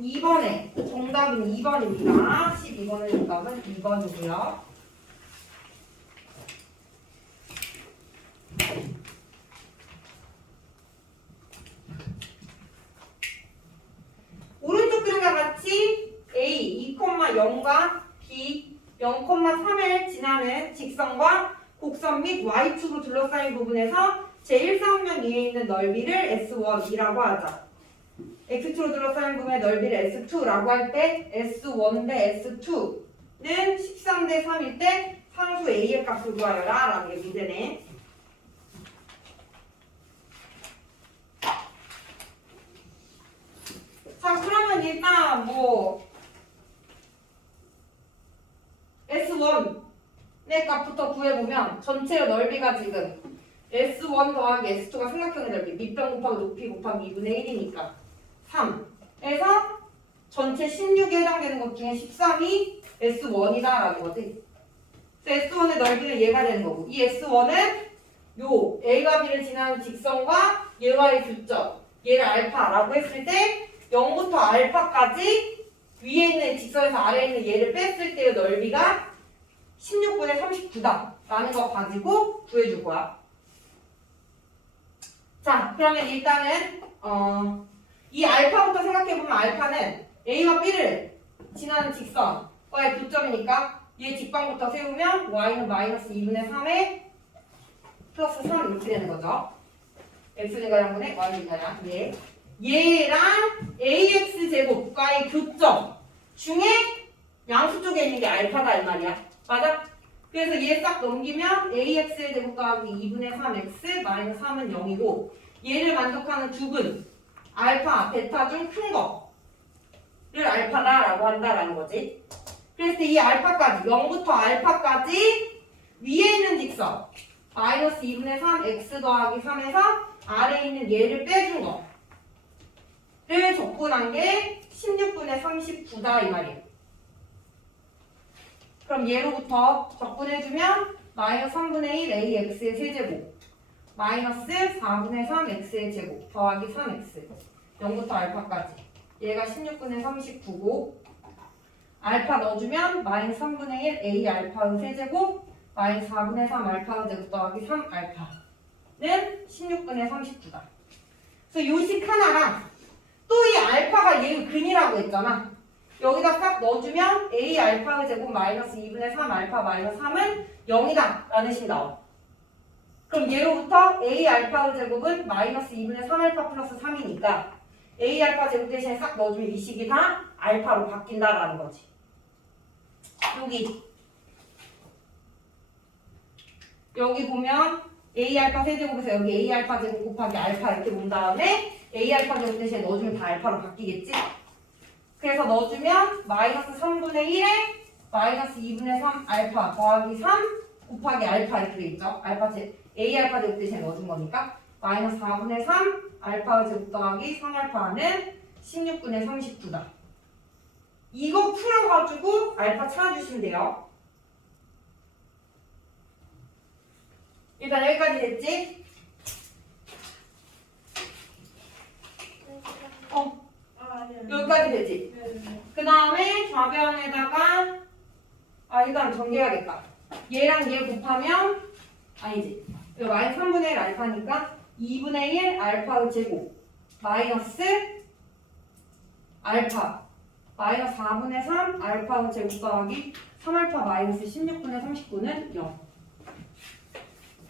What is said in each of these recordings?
12번에 정답은 2번입니다. 12번의 정답은 2번이고요. 오른쪽 그림과 같이 A 2,0과 B 0,3을 지나는 직선과 곡선 및 Y축으로 둘러싸인 부분에서 제1사각면 위에 있는 넓이를 S1이라고 하죠. X2로 둘러싸인 부분의 넓이를 S2라고 할 때 S1 대 S2는 13 대 3일 때 상수 A의 값을 구하여라 라는 게 문제네. 자 그러면 일단 뭐 S1 의 값부터 구해보면 전체의 넓이가 지금 S1 더하기 S2가 삼각형의 넓이 밑변 곱하기 높이 곱하기 2분의 1이니까 3에서 전체 16에 해당되는 것 중에 13이 S1이다 라는 거지. 그래서 S1의 넓이는 얘가 되는 거고 이 S1은 요 A와 B를 지나는 직선과 얘와의 교점 얘를 알파라고 했을 때 0부터 알파까지 위에 있는 직선에서 아래에 있는 얘를 뺐을 때의 넓이가 16분의 39다 라는 거 가지고 구해줄 거야. 자 그러면 일단은 어, 이 알파부터 생각해보면 알파는 A와 B를 지나는 직선과의 교점이니까 얘 직방부터 세우면 y는 마이너스 2분의 3에 플러스 3 이렇게 되는 거죠 x는 가량 분의 y는 가량 예. 얘랑 ax 제곱과의 교점 중에 양수 쪽에 있는 게 알파다 이 말이야 맞아? 그래서 얘 싹 넘기면 ax의 제곱 더하기 2분의 3x 마이너스 3은 0이고 얘를 만족하는 두근 알파, 베타 중 큰 거를 알파다라고 한다라는 거지. 그래서 이 알파까지 0부터 알파까지 위에 있는 직선 마이너스 2분의 3 x 더하기 3에서 아래에 있는 얘를 빼준 거를 적분한 게 16분의 39다 이 말이에요. 그럼 얘로부터 적분해주면 마이너스 3분의 1 ax의 세제곱 마이너스 4분의 3 x의 제곱 더하기 3x 0부터 알파까지. 얘가 16분의 39고 알파 넣어주면 마이너스 3분의 1 a 알파의 세제곱 마이너스 4분의 3 알파의 제곱 더하기 3 알파는 16분의 39다. 그래서 요식 하나랑 또 이 알파가 얘의 근이라고 했잖아. 여기다 싹 넣어주면 a 알파의 제곱 마이너스 2분의 3 알파 마이너스 3은 0이다 라는 식이 나와 그럼 얘로부터 a 알파의 제곱은 마이너스 2분의 3 알파 플러스 3이니까 a 알파 제곱 대신에 싹 넣어주면 이 식이 다 알파로 바뀐다라는 거지 여기 여기 보면 a 알파 세제곱에서 여기 a 알파 제곱 곱하기 알파 이렇게 본 다음에 a 알파 제곱 대신에 넣어주면 다 알파로 바뀌겠지? 그래서 넣어주면 마이너스 3분의 1에 마이너스 2분의 3 알파 더하기 3 곱하기 알파 이렇게 돼 있죠? 알파 제 a 알파 제곱 대신에 넣어준 거니까 마이너스 4분의 3 알파 제곱 더하기 3알파는 16분의 39다. 이거 풀어가지고 알파 찾아주시면 돼요. 일단 여기까지 됐지? 어. 여기까지? 네. 그 다음에 좌변에다가 아 일단 정리해야겠다. 얘랑 얘 곱하면 아니지. 이거 마이너스 3분의 1 알파니까 2분의 1 알파의 제곱 마이너스 알파 마이너스 4분의 3 알파의 제곱 더하기 3알파 마이너스 16분의 39는 0.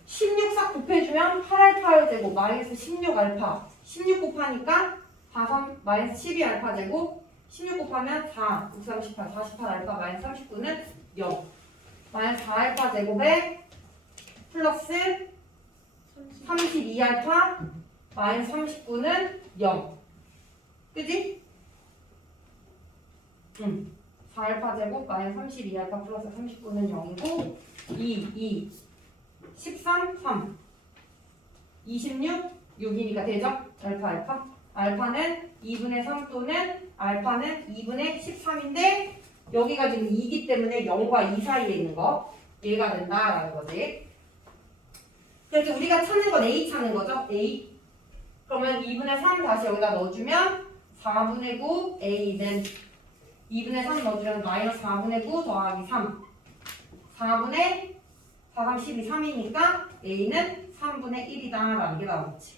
16싹 곱해주면 8알파의 제곱 마이너스 16알파 16 곱하니까 4, 3 마이너스 12알파 제곱 16 곱하면 4, 6, 38, 48 알파 마이너스 39는 0. 마이너스 4알파 제곱에 플러스 32 알파 마이너스 39는 0. 그지? 응. 4알파 제곱 마이너스 32 알파 플러스 39는 0이고 2, 2, 13, 3 26, 6이니까 되죠? 알파 알파 알파는 2분의 3 또는 알파는 2분의 13인데 여기가 지금 2기 때문에 0과 2 사이에 있는 거 얘가 된다라는 거지. 그래서 우리가 찾는 건 A 찾는 거죠. A. 그러면 2분의 3 다시 여기다 넣어주면 4분의 9 A는 2분의 3 넣어주면 마이너스 4분의 9 더하기 3 4분의 4, 3, 12, 3이니까 A는 3분의 1이다 라는 게 나오겠지